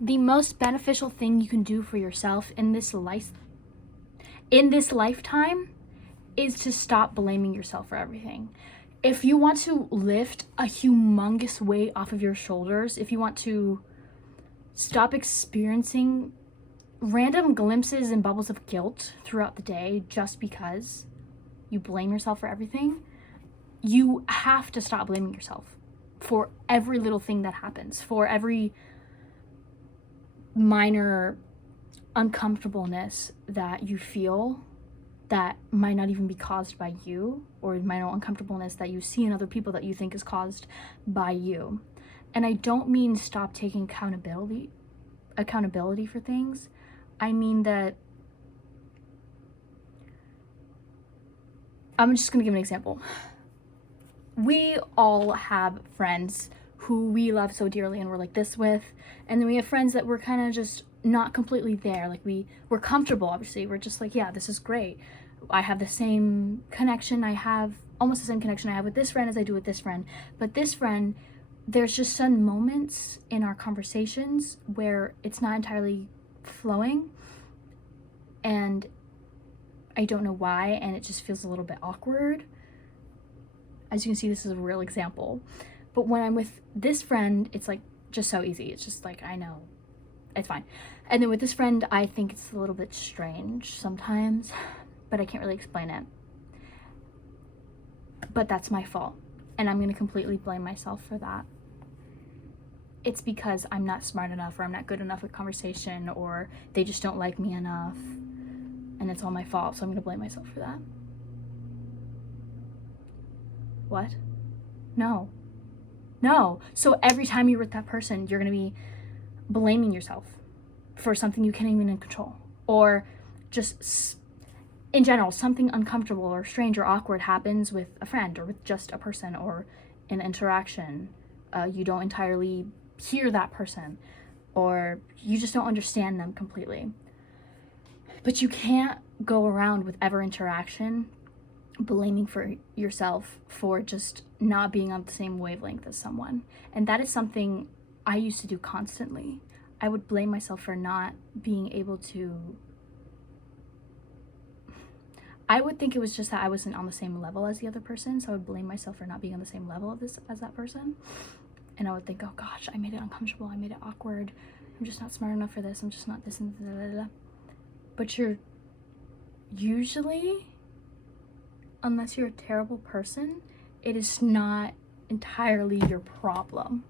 the most beneficial thing you can do for yourself in this lifetime is to stop blaming yourself for everything. If you want to lift a humongous weight off of your shoulders, if you want to stop experiencing random glimpses and bubbles of guilt throughout the day just because you blame yourself for everything, you have to stop blaming yourself for every little thing that happens, for every minor uncomfortableness that you feel that might not even be caused by you, or minor uncomfortableness that you see in other people that you think is caused by you. And I don't mean stop taking accountability for things. I mean that I'm just gonna give an example. We all have friends who we love so dearly and we're like this with, and then we have friends that we're kind of just not completely there. Like we're comfortable, obviously. We're just like, yeah, this is great. I have the same connection. I have almost the same connection I have with this friend as I do with this friend. But this friend, there's just some moments in our conversations where it's not entirely flowing, and I don't know why, and it just feels a little bit awkward. As you can see, this is a real example. But when I'm with this friend, it's like just so easy. It's just like, I know, it's fine. And then with this friend, I think it's a little bit strange sometimes, but I can't really explain it. But that's my fault, and I'm gonna completely blame myself for that. It's because I'm not smart enough, or I'm not good enough at conversation, or they just don't like me enough, and it's all my fault, so I'm gonna blame myself for that. What? No. So every time you're with that person, you're gonna be blaming yourself for something you can't even control, or just in general, something uncomfortable or strange or awkward happens with a friend or with just a person or an interaction. You don't entirely hear that person, or you just don't understand them completely. But you can't go around with every interaction blaming for yourself for just not being on the same wavelength as someone. And that is something I used to do constantly. I would blame myself for not being able to. I would think it was just that I wasn't on the same level as the other person, so I would blame myself for not being on the same level as that person. And I would think, oh gosh, I made it uncomfortable, I made it awkward, I'm just not smart enough for this, I'm just not this and blah, blah, blah. But you're usually, unless you're a terrible person, it is not entirely your problem.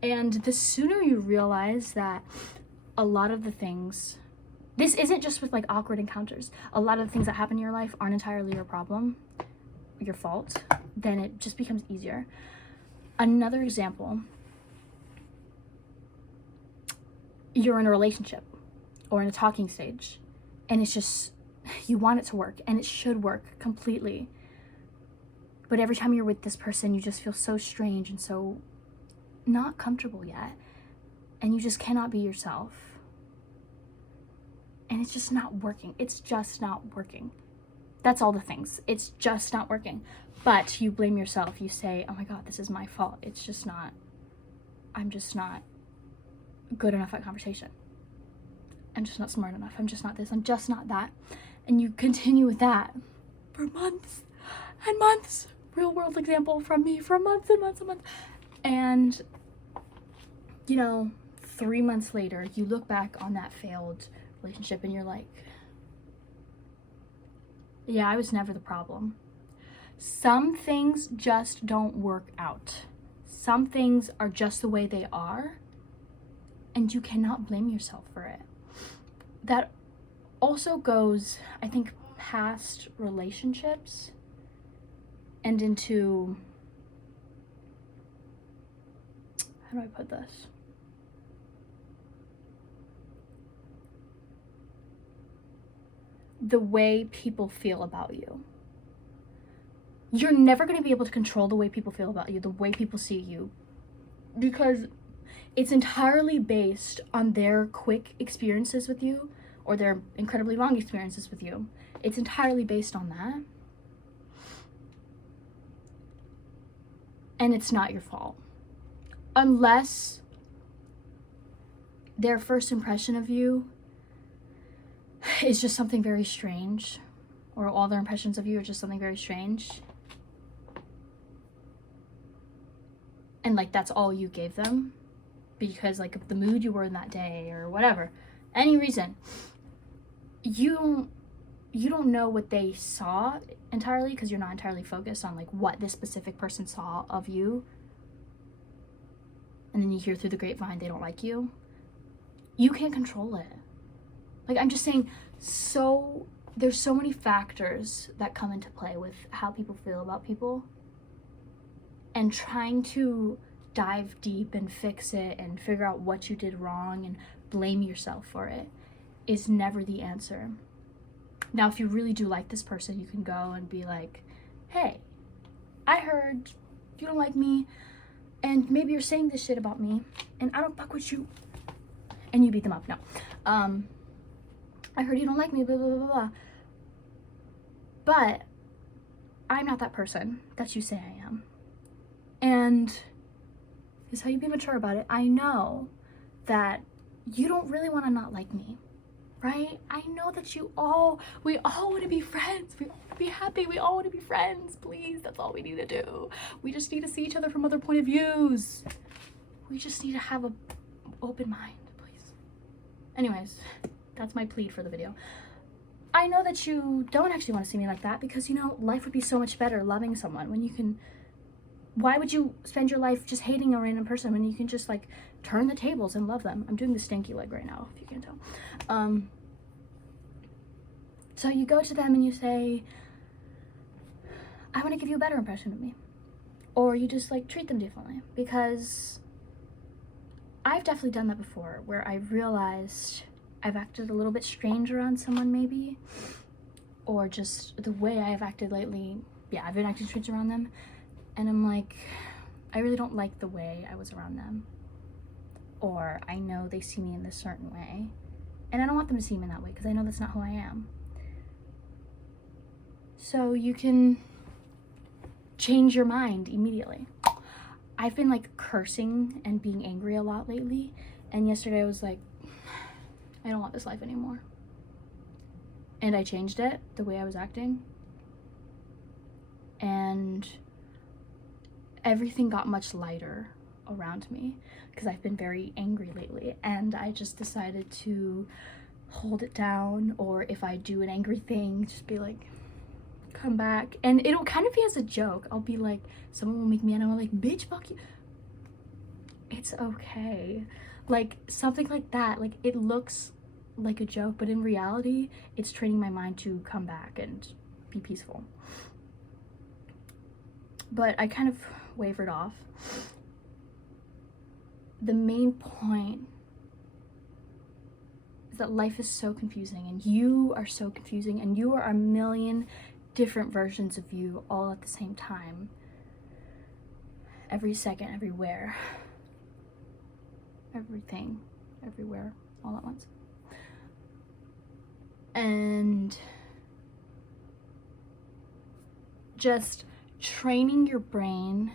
And the sooner you realize that a lot of the things, this isn't just with like awkward encounters, a lot of the things that happen in your life aren't entirely your problem, your fault, then it just becomes easier. Another example, you're in a relationship or in a talking stage, and it's just, you want it to work, and it should work completely. But every time you're with this person, you just feel so strange and so not comfortable yet, and you just cannot be yourself. And it's just not working. It's just not working. That's all the things. It's just not working. But you blame yourself. You say, oh my God, this is my fault. It's just not, I'm just not good enough at conversation. I'm just not smart enough. I'm just not this. I'm just not that. And you continue with that for months and months. Real world example from me, for months and months and months. And, 3 months later, you look back on that failed relationship and you're like, yeah, I was never the problem. Some things just don't work out. Some things are just the way they are, and you cannot blame yourself for it. That also goes, I think, past relationships and into, how do I put this? The way people feel about you. You're never going to be able to control the way people feel about you, the way people see you, because it's entirely based on their quick experiences with you or their incredibly long experiences with you. It's entirely based on that. And it's not your fault. unless their first impression of you is just something very strange, or all their impressions of you are just something very strange, and like that's all you gave them because like of the mood you were in that day or whatever, any reason, you don't know what they saw entirely because you're not entirely focused on like what this specific person saw of you, and then you hear through the grapevine they don't like you. You can't control it. Like, I'm just saying, so there's so many factors that come into play with how people feel about people, and trying to dive deep and fix it and figure out what you did wrong and blame yourself for it is never the answer. Now, if you really do like this person, you can go and be like, hey, I heard you don't like me, and maybe you're saying this shit about me, and I don't fuck with you. And you beat them up. No. I heard you don't like me, blah, blah, blah, blah. But I'm not that person that you say I am. And this is how you be mature about it. I know that you don't really want to not like me, right? I know that we all want to be friends. We all want to be happy. We all want to be friends. Please, that's all we need to do. We just need to see each other from other point of views. We just need to have an open mind, please. Anyways, that's my plead for the video. I know that you don't actually want to see me like that because, you know, life would be so much better loving someone when you can. Why would you spend your life just hating a random person when you can just like turn the tables and love them? I'm doing the stanky leg right now, if you can't tell. So you go to them and you say, I want to give you a better impression of me. Or you just like treat them differently, because I've definitely done that before where I realized I've acted a little bit strange around someone maybe, or just the way I've acted lately. Yeah, I've been acting strange around them. And I'm like, I really don't like the way I was around them. Or I know they see me in this certain way, and I don't want them to see me in that way because I know that's not who I am. So you can change your mind immediately. I've been like cursing and being angry a lot lately, and yesterday I was like, I don't want this life anymore. And I changed it, the way I was acting. And everything got much lighter around me because I've been very angry lately, and I just decided to hold it down, or if I do an angry thing, just be like, come back. And it'll kind of be as a joke. I'll be like, someone will make me and I'm like, bitch, fuck you. It's okay. Like something like that. Like it looks like a joke, but in reality, it's training my mind to come back and be peaceful. But I kind of wavered off. The main point is that life is so confusing, and you are so confusing, and you are a million different versions of you all at the same time. Every second, everywhere. Everything, everywhere, all at once. And just training your brain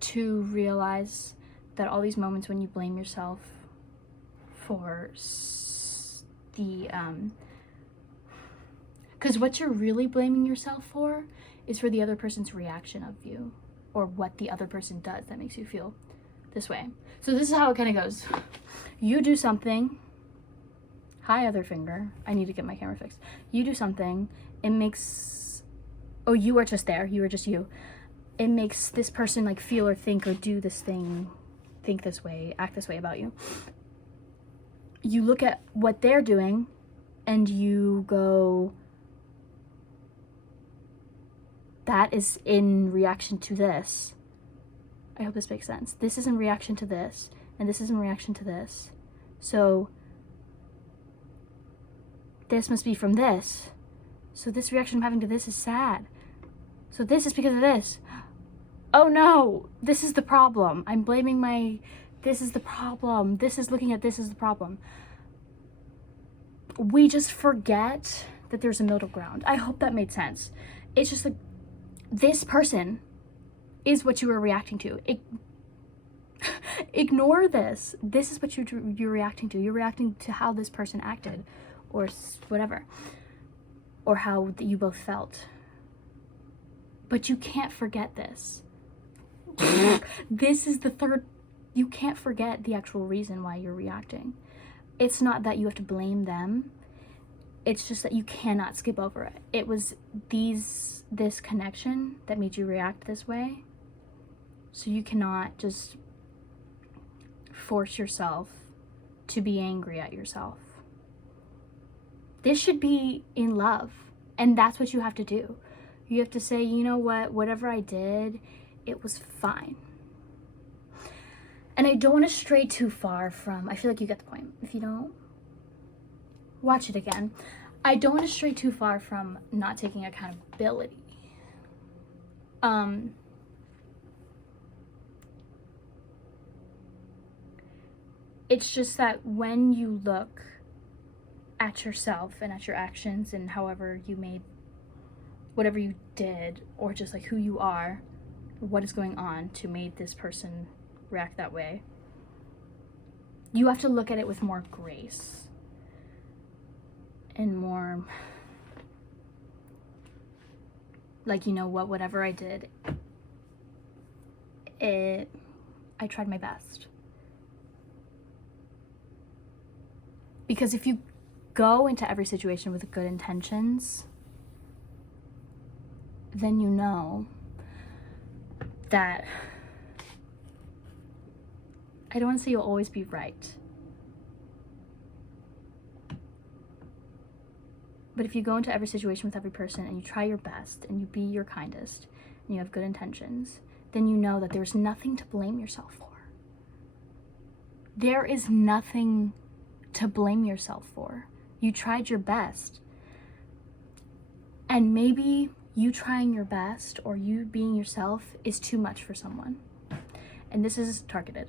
to realize that all these moments when you blame yourself for because what you're really blaming yourself for is for the other person's reaction of you, or what the other person does that makes you feel this way. So this is how it kind of goes. You do something. Hi, other finger. I need to get my camera fixed. You do something. It makes... Oh, you are just there. You are just you. It makes this person like feel or think or do this thing, think this way, act this way about you. You look at what they're doing and you go, that is in reaction to this. I hope this makes sense. This is in reaction to this, and this is in reaction to this. So this must be from this. So this reaction I'm having to this is sad. So this is because of this. Oh no, this is the problem. I'm blaming this is the problem. This is looking at this as the problem. We just forget that there's a middle ground. I hope that made sense. It's just like, this person is what you were reacting to. Ignore this. This is what you're reacting to. You're reacting to how this person acted, or whatever, or how you both felt. But you can't forget this. This is the third. You can't forget the actual reason why you're reacting. It's not that you have to blame them. It's just that you cannot skip over it. It was this connection that made you react this way. So you cannot just force yourself to be angry at yourself. This should be in love. And that's what you have to do. You have to say, you know what, whatever I did, it was fine. And I don't want to stray too far from, I feel like you get the point. If you don't, watch it again. I don't want to stray too far from not taking accountability. It's just that when you look at yourself and at your actions and however you made whatever you did, or just like who you are, or what is going on to make this person react that way, you have to look at it with more grace and more like, you know what, whatever I did, I tried my best. Because if you go into every situation with good intentions, then you know that, I don't want to say you'll always be right, but if you go into every situation with every person and you try your best and you be your kindest and you have good intentions, then you know that there's nothing to blame yourself for. There is nothing to blame yourself for. You tried your best. And maybe you trying your best or you being yourself is too much for someone. And this is targeted.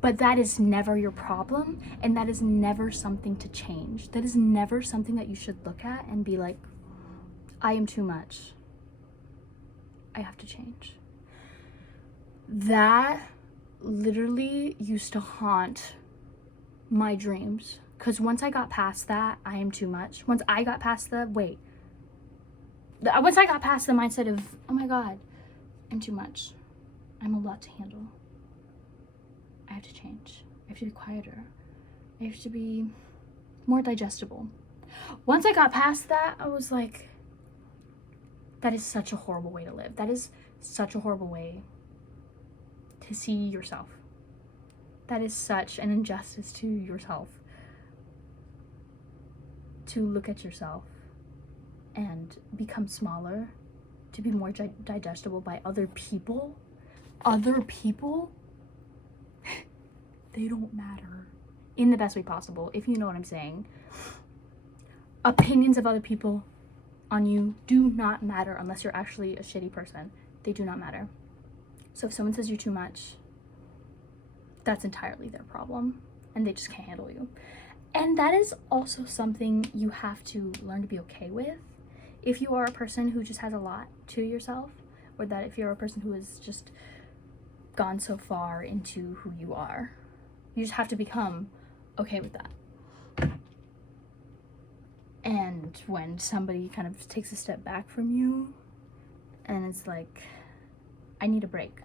But that is never your problem, and that is never something to change. That is never something that you should look at and be like, I am too much. I have to change. That literally used to haunt my dreams. Because once I got past that, I am too much. Once I got past the mindset of, oh my God, I'm too much. I'm a lot to handle. I have to change. I have to be quieter. I have to be more digestible. Once I got past that, I was like, that is such a horrible way to live. That is such a horrible way to see yourself. That is such an injustice to yourself. To look at yourself and become smaller, to be more digestible by other people. Other people, they don't matter in the best way possible, if you know what I'm saying. Opinions of other people on you do not matter unless you're actually a shitty person. They do not matter. So if someone says you're too much, that's entirely their problem, and they just can't handle you. And that is also something you have to learn to be okay with. If you are a person who just has a lot to yourself, or that if you're a person who has just gone so far into who you are, you just have to become okay with that. And when somebody kind of takes a step back from you and it's like, I need a break,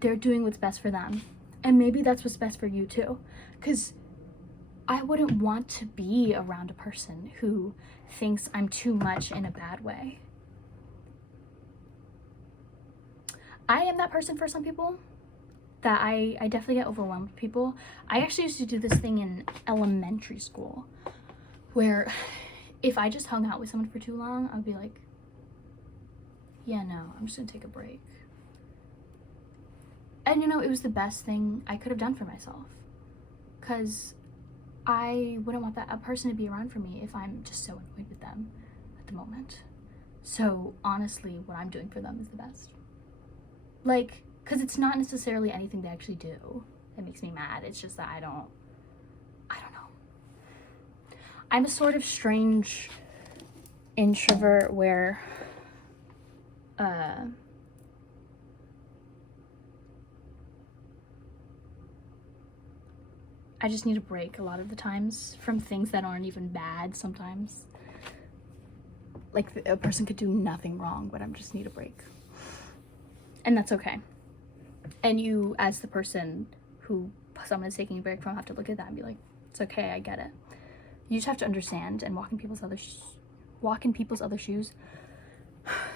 they're doing what's best for them. And maybe that's what's best for you too. Because I wouldn't want to be around a person who thinks I'm too much in a bad way. I am that person for some people, that I definitely get overwhelmed with people. I actually used to do this thing in elementary school where if I just hung out with someone for too long, I'd be like, yeah, no, I'm just gonna take a break. And you know, it was the best thing I could have done for myself, because I wouldn't want a person to be around for me if I'm just so annoyed with them at the moment. So honestly, what I'm doing for them is the best. Like, because it's not necessarily anything they actually do that makes me mad. It's just that I don't know. I'm a sort of strange introvert where I just need a break a lot of the times from things that aren't even bad sometimes. Like, a person could do nothing wrong, but I just need a break. And that's okay. And you, as the person who someone is taking a break from, have to look at that and be like, it's okay, I get it. You just have to understand and walk in people's other shoes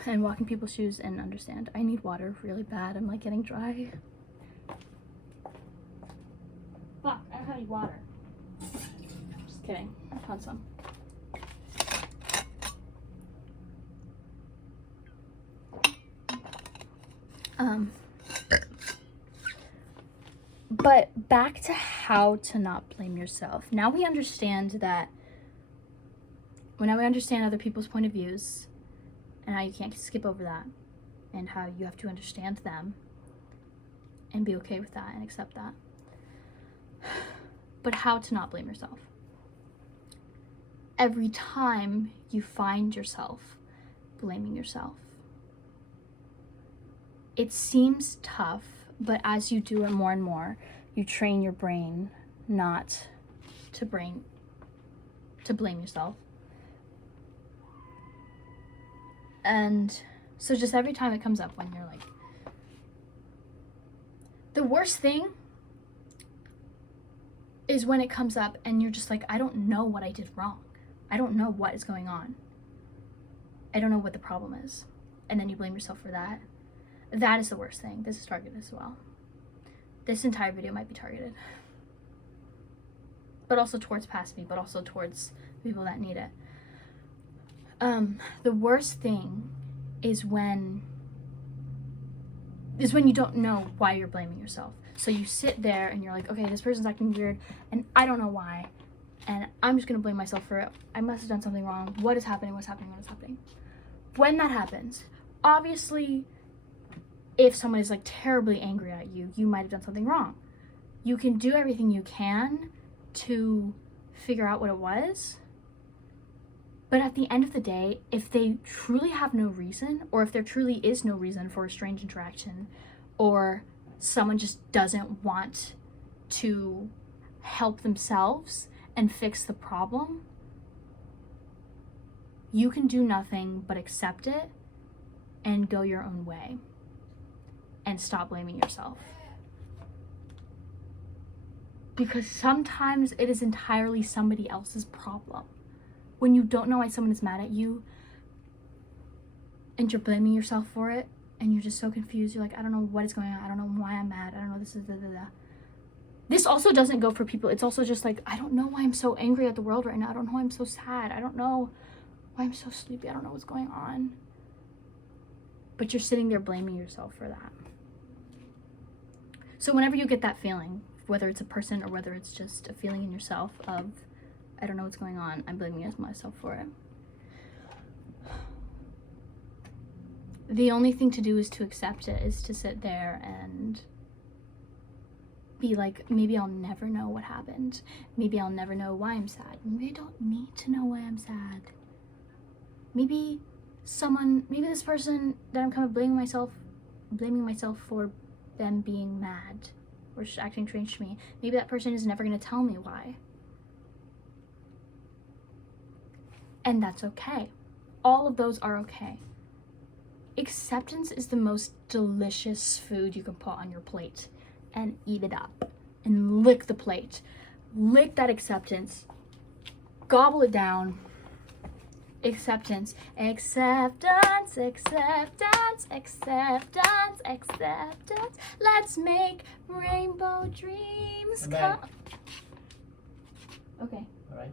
and walk in people's shoes and understand. I need water really bad. I'm like getting dry. Fuck, I don't have any water. Just kidding. I found some. But back to how to not blame yourself. Now we understand that, well, now we understand other people's point of views and how you can't skip over that and how you have to understand them and be okay with that and accept that. But how to not blame yourself. Every time you find yourself blaming yourself, it seems tough, but as you do it more and more, you train your brain not to blame yourself. And so just every time it comes up when you're like, the worst thing is when it comes up and you're just like, I don't know what I did wrong. I don't know what is going on. I don't know what the problem is. And then you blame yourself for that. That is the worst thing. This is targeted as well. This entire video might be targeted. But also towards past me, but also towards people that need it. The worst thing is when you don't know why you're blaming yourself. So you sit there and you're like, okay, this person's acting weird and I don't know why. And I'm just gonna blame myself for it. I must have done something wrong. What is happening? What's happening? What is happening? When that happens, obviously, if someone is like terribly angry at you, you might have done something wrong. You can do everything you can to figure out what it was. But at the end of the day, if they truly have no reason, or if there truly is no reason for a strange interaction, or someone just doesn't want to help themselves and fix the problem, you can do nothing but accept it and go your own way and stop blaming yourself. Because sometimes it is entirely somebody else's problem. When you don't know why someone is mad at you and you're blaming yourself for it and you're just so confused, you're like, I don't know what is going on, I don't know why I'm mad, I don't know, this is da. This also doesn't go for people. It's also just like, I don't know why I'm so angry at the world right now. I don't know why I'm so sad. I don't know why I'm so sleepy. I don't know what's going on. But you're sitting there blaming yourself for that. So whenever you get that feeling, whether it's a person or whether it's just a feeling in yourself of, I don't know what's going on, I'm blaming myself for it. The only thing to do is to accept it, is to sit there and be like, maybe I'll never know what happened. Maybe I'll never know why I'm sad. Maybe I don't need to know why I'm sad. Maybe this person that I'm kind of blaming myself for them being mad or just acting strange to me, maybe that person is never going to tell me why. And that's okay. All of those are okay. Acceptance is the most delicious food you can put on your plate and eat it up and lick the plate. Lick that acceptance. Gobble it down. Acceptance. Acceptance, acceptance, acceptance, acceptance. Let's make rainbow dreams come. Okay. All right.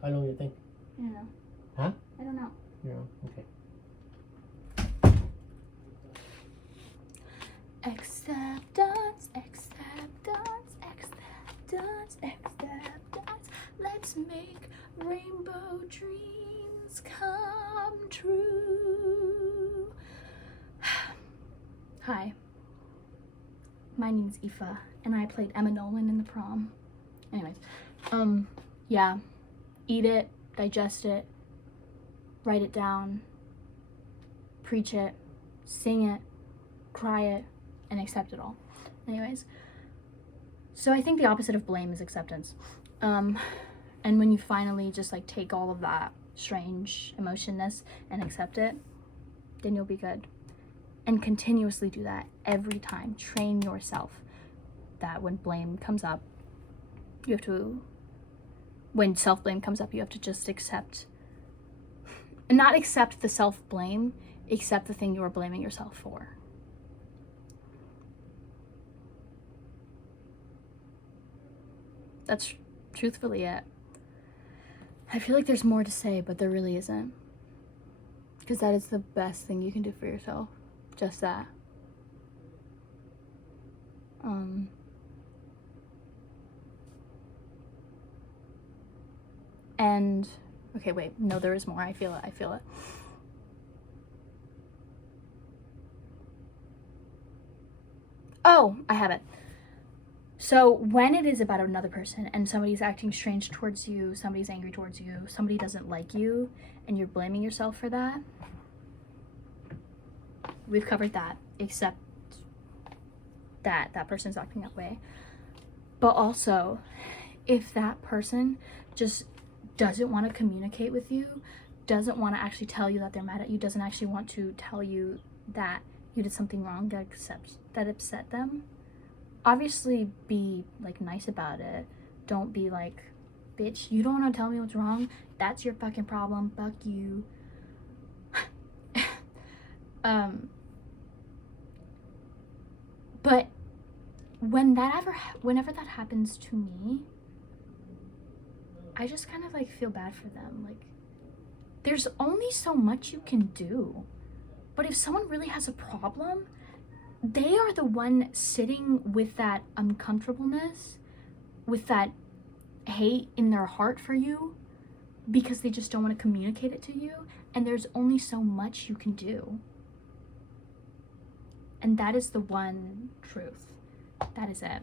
How long do you think? I don't know. Huh? I don't know. Yeah. Okay. Acceptance, acceptance, acceptance, acceptance. Let's make rainbow dreams come true. Hi, my name is Aoife, and I played Emma Nolan in The Prom. Anyways, yeah, eat it, digest it, write it down, preach it, sing it, cry it, and accept it all. Anyways, So I think the opposite of blame is acceptance. And when you finally just like take all of that strange emotionness and accept it, then you'll be good. And continuously do that every time. Train yourself that when blame comes up, you have to, when self-blame comes up, you have to just accept, and not accept the self-blame, accept the thing you are blaming yourself for. That's truthfully it. I feel like there's more to say, but there really isn't. Because that is the best thing you can do for yourself. Just that. And, okay, wait, no, there is more. I feel it. Oh, I have it. So when it is about another person and somebody's acting strange towards you, somebody's angry towards you, somebody doesn't like you, and you're blaming yourself for that, we've covered that, except that person's acting that way. But also, if that person just doesn't want to communicate with you, doesn't want to actually tell you that they're mad at you, doesn't actually want to tell you that you did something wrong that upset them, obviously be like nice about it. Don't be like, bitch, you don't want to tell me what's wrong, that's your fucking problem, fuck you. But whenever that happens to me, I just kind of like feel bad for them. Like, there's only so much you can do. But if someone really has a problem, they are the one sitting with that uncomfortableness, with that hate in their heart for you, because they just don't want to communicate it to you. And there's only so much you can do. And that is the one truth. That is it.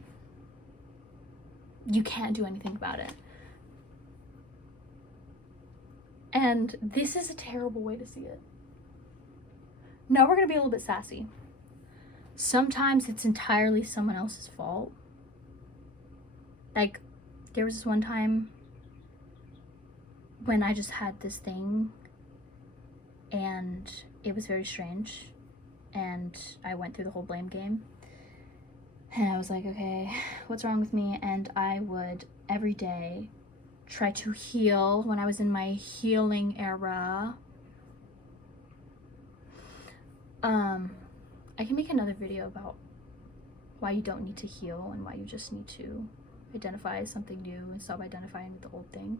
You can't do anything about it. And this is a terrible way to see it. Now we're going to be a little bit sassy. Sometimes it's entirely someone else's fault. Like, there was this one time when I just had this thing and it was very strange, and I went through the whole blame game. And I was like, okay, what's wrong with me? And I would every day try to heal when I was in my healing era. I can make another video about why you don't need to heal and why you just need to identify something new and stop identifying with the old thing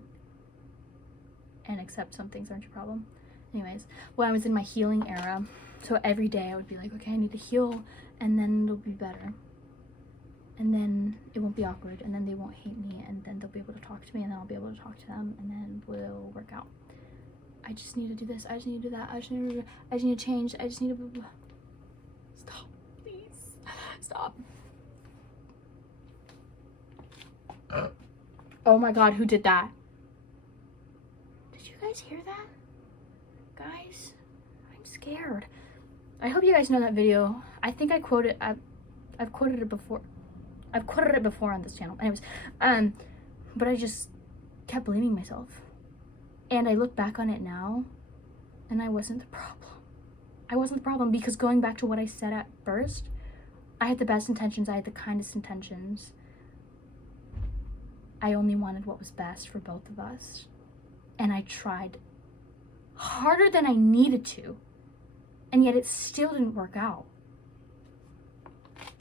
and accept some things aren't your problem. Anyways, when I was in my healing era, so every day I would be like, okay, I need to heal, and then it'll be better. And then it won't be awkward, and then they won't hate me, and then they'll be able to talk to me, and then I'll be able to talk to them, and then we'll work out. I just need to do this, I just need to do that, I just need to change, I just need to blah, blah. Stop, please, stop. Oh my god, who did that? Did you guys hear that? Guys, I'm scared. I hope you guys know that video. I think I've quoted it before. I've quoted it before on this channel. Anyways, but I just kept blaming myself. And I look back on it now, and I wasn't the problem. I wasn't the problem, because going back to what I said at first, I had the best intentions, I had the kindest intentions. I only wanted what was best for both of us. And I tried harder than I needed to, and yet it still didn't work out.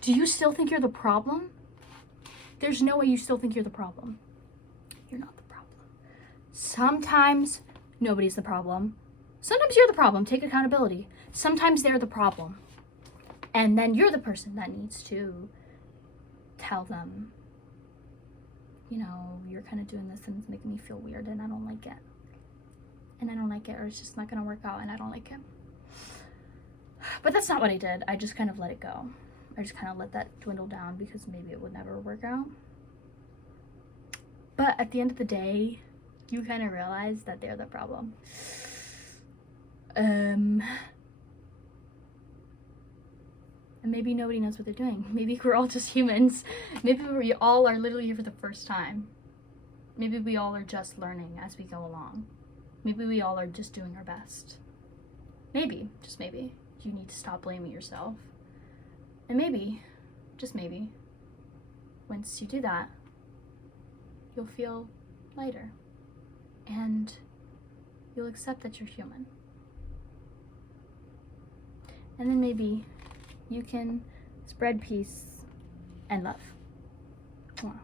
Do you still think you're the problem? There's no way you still think you're the problem. You're not the problem. Sometimes nobody's the problem. Sometimes you're the problem. Take accountability. Sometimes they're the problem. And then you're the person that needs to tell them, you know, you're kind of doing this and it's making me feel weird and I don't like it. And I don't like it, or it's just not going to work out and I don't like it. But that's not what I did. I just kind of let it go. I just kind of let that dwindle down because maybe it would never work out. But at the end of the day, you kind of realize that they're the problem. And And maybe nobody knows what they're doing. Maybe we're all just humans. Maybe we all are literally here for the first time. Maybe we all are just learning as we go along. Maybe we all are just doing our best. Maybe, just maybe, you need to stop blaming yourself. And maybe, just maybe, once you do that, you'll feel lighter. And you'll accept that you're human. And then maybe you can spread peace and love. Mwah.